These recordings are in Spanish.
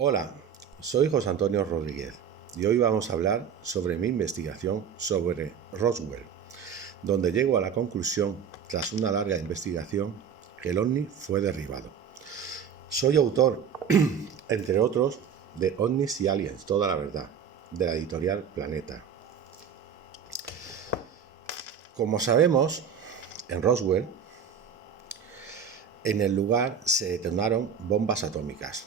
Hola, soy José Antonio Rodríguez y hoy vamos a hablar sobre mi investigación sobre Roswell, donde llego a la conclusión, tras una larga investigación, que el ovni fue derribado. Soy autor, entre otros, de Ovnis y Aliens, toda la verdad, de la editorial Planeta. Como sabemos, en Roswell, en el lugar se detonaron bombas atómicas.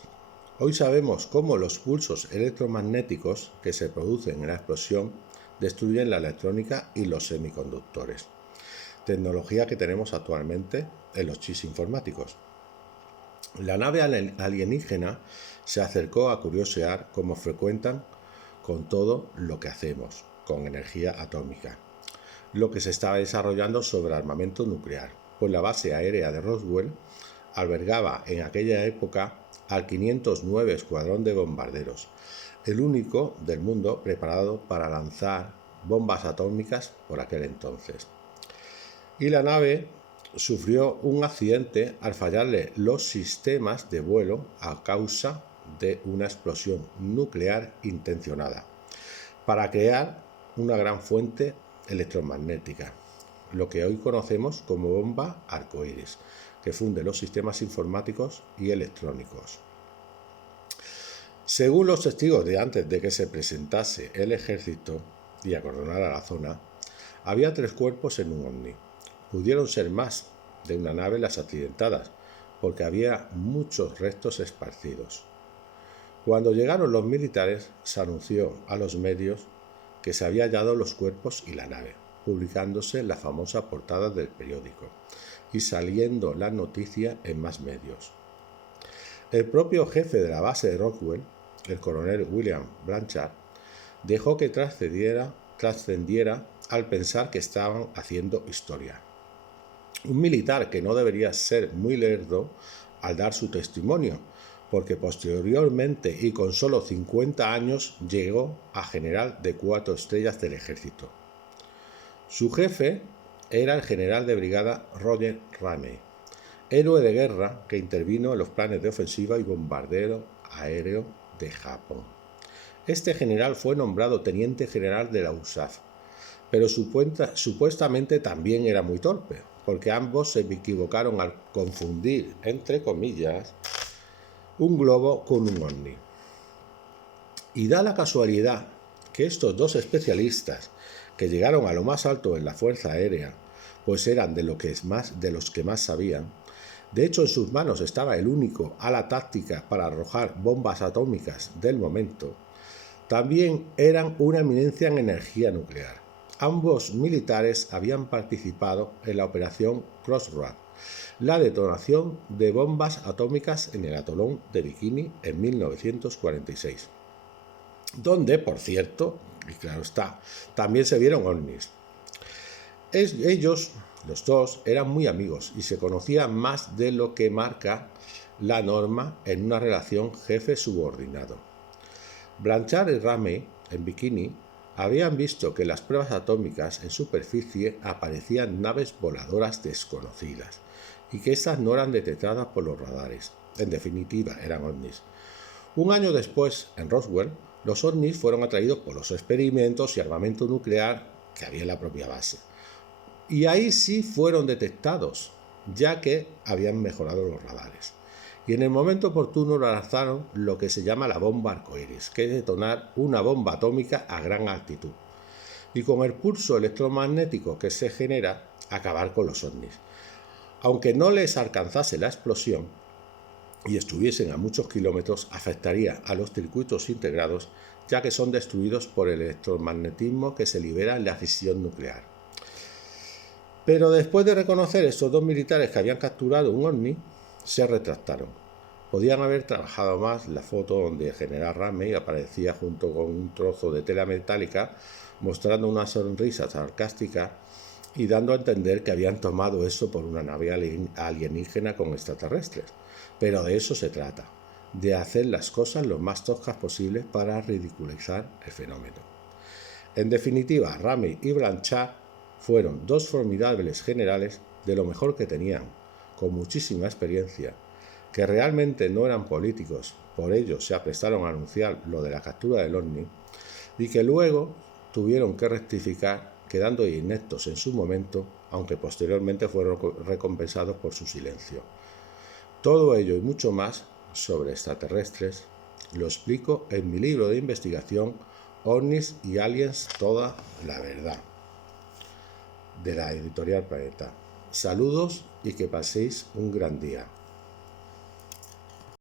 Hoy sabemos cómo los pulsos electromagnéticos que se producen en la explosión destruyen la electrónica y los semiconductores, tecnología que tenemos actualmente en los chips informáticos. La nave alienígena se acercó a curiosear cómo frecuentan con todo lo que hacemos, con energía atómica, lo que se estaba desarrollando sobre armamento nuclear, pues la base aérea de Roswell albergaba en aquella época al 509 Escuadrón de Bombarderos, el único del mundo preparado para lanzar bombas atómicas por aquel entonces. Y la nave sufrió un accidente al fallarle los sistemas de vuelo a causa de una explosión nuclear intencionada para crear una gran fuente electromagnética, lo que hoy conocemos como bomba arcoíris, que funde los sistemas informáticos y electrónicos. Según los testigos de antes de que se presentase el ejército y acordonara la zona, había 3 cuerpos en un ovni. Pudieron ser más de una nave las accidentadas, porque había muchos restos esparcidos. Cuando llegaron los militares, se anunció a los medios que se había hallado los cuerpos y la nave, publicándose la famosa portada del periódico y saliendo la noticia en más medios. El propio jefe de la base de Roswell, el coronel William Blanchard, dejó que trascendiera al pensar que estaban haciendo historia. Un militar que no debería ser muy lerdo al dar su testimonio, porque posteriormente y con solo 50 años llegó a general de 4 estrellas del ejército. Su jefe era el general de brigada Roger Ramey, héroe de guerra que intervino en los planes de ofensiva y bombardeo aéreo de Japón. Este general fue nombrado teniente general de la USAF, pero supuestamente también era muy torpe, porque ambos se equivocaron al confundir, entre comillas, un globo con un ovni. Y da la casualidad que estos 2 especialistas que llegaron a lo más alto en la Fuerza Aérea, pues eran de los que más sabían. De hecho, en sus manos estaba el único ala táctica para arrojar bombas atómicas del momento. También eran una eminencia en energía nuclear. Ambos militares habían participado en la operación Crossroads, la detonación de bombas atómicas en el atolón de Bikini en 1946, donde, por cierto, y claro está, también se vieron ovnis. Ellos, los dos, eran muy amigos y se conocían más de lo que marca la norma en una relación jefe-subordinado. Blanchard y Ramey, en Bikini, habían visto que en las pruebas atómicas en superficie aparecían naves voladoras desconocidas y que estas no eran detectadas por los radares. En definitiva, eran ovnis. Un año después, en Roswell, los ovnis fueron atraídos por los experimentos y armamento nuclear que había en la propia base. Y ahí sí fueron detectados, ya que habían mejorado los radares. Y en el momento oportuno lanzaron lo que se llama la bomba arcoíris, que es detonar una bomba atómica a gran altitud. Y con el pulso electromagnético que se genera, acabar con los ovnis. Aunque no les alcanzase la explosión y estuviesen a muchos kilómetros, afectaría a los circuitos integrados, ya que son destruidos por el electromagnetismo que se libera en la fisión nuclear. Pero después de reconocer estos 2 militares que habían capturado un ovni, se retractaron. Podían haber trabajado más la foto donde el general Ramey aparecía junto con un trozo de tela metálica, mostrando una sonrisa sarcástica y dando a entender que habían tomado eso por una nave alienígena con extraterrestres. Pero de eso se trata, de hacer las cosas lo más toscas posibles para ridiculizar el fenómeno. En definitiva, Ramey y Blanchard fueron 2 formidables generales de lo mejor que tenían, con muchísima experiencia, que realmente no eran políticos, por ello se aprestaron a anunciar lo de la captura del ovni, y que luego tuvieron que rectificar, quedando ineptos en su momento, aunque posteriormente fueron recompensados por su silencio. Todo ello y mucho más sobre extraterrestres lo explico en mi libro de investigación OVNIs y Aliens, toda la verdad, de la editorial Planeta. Saludos y que paséis un gran día.